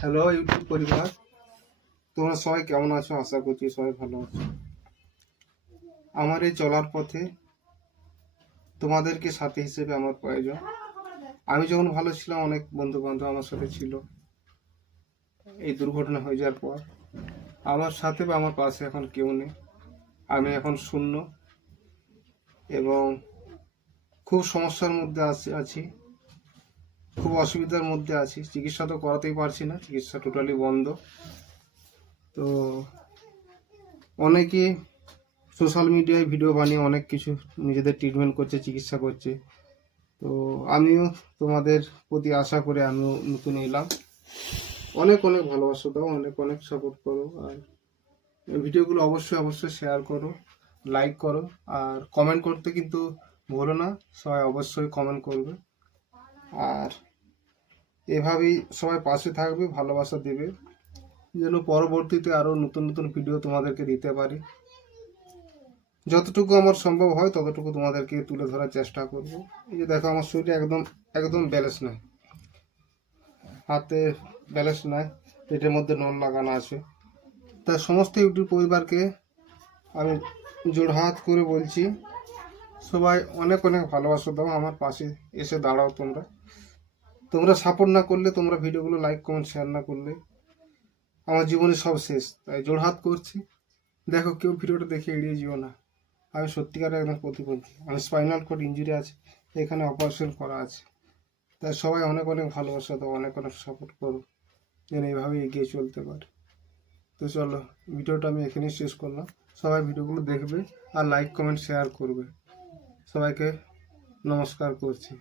Hello YouTube পরিবার, তোমরা সবাই কেমন আছো? আশা করছি সবাই ভালো আছো। আমার এই চলার পথে তোমাদেরকে সাথী হিসেবে আমার প্রয়োজন। আমি যখন ভালো ছিলাম, অনেক বন্ধু বান্ধব আমার সাথে ছিল। এই দুর্ঘটনা হয়ে যাওয়ার পর আমার সাথে বা আমার পাশে এখন কেউ নেই। আমি এখন শূন্য এবং খুব সমস্যার মধ্যে আছি, খুব অসুবিধার মধ্যে আছি। চিকিৎসা তো করাতেই পারছি না, চিকিৎসা টোটালি বন্ধ। তো অনেকে সোশ্যাল মিডিয়ায় ভিডিও বানিয়ে অনেক কিছু নিজেদের ট্রিটমেন্ট করছে, চিকিৎসা করছে। তো আমিও তোমাদের প্রতি আশা করে আমিও নতুন এলাম। অনেক অনেক ভালোবাসা দাও, অনেক অনেক সাপোর্ট করো, আর ভিডিওগুলো অবশ্যই অবশ্যই শেয়ার করো, লাইক করো, আর কমেন্ট করতে কিন্তু ভুলো না। সবাই অবশ্যই কমেন্ট করবে, আর এভাবেই সবাই পাশে থাকবে, ভালোবাসা দেবে, যেন পরবর্তীতে আরও নতুন নতুন ভিডিও তোমাদেরকে দিতে পারি। যতটুকু আমার সম্ভব হয় ততটুকু তোমাদেরকে তুলে ধরার চেষ্টা করব। এই যে দেখো, আমার শরীরে একদম একদম ব্যালেন্স নাই, হাতে ব্যালেন্স নাই, পেটের মধ্যে নল লাগানো আছে। তাই সমস্ত ইউটিউব পরিবারকে আমি জোড়হাত করে বলছি, সবাই অনেক অনেক ভালোবাসা দাও, আমার পাশে এসে দাঁড়াও। তোমরা সাপোর্ট না করলে, তোমরা ভিডিওগুলো লাইক কমেন্ট শেয়ার না করলে আমার জীবনে সব শেষ। তাই জোড়হাত করছি, দেখো কেউ ভিডিওটা দেখে এড়িয়ে যেও না। আমি সত্যিকারের একদম প্রতিবন্ধী, আমি স্পাইনাল কর্ড ইঞ্জুরি আছে, এখানে অপারেশন করা আছে। তাই সবাই অনেক অনেক ভালোবাসা দাও, অনেক অনেক সাপোর্ট করো, যেন এইভাবে এগিয়ে চলতে পারে। তো চলো, ভিডিওটা আমি এখানেই শেষ করলাম। সবাই ভিডিওগুলো দেখবে আর লাইক কমেন্ট শেয়ার করবে। সবাইকে নমস্কার করছি।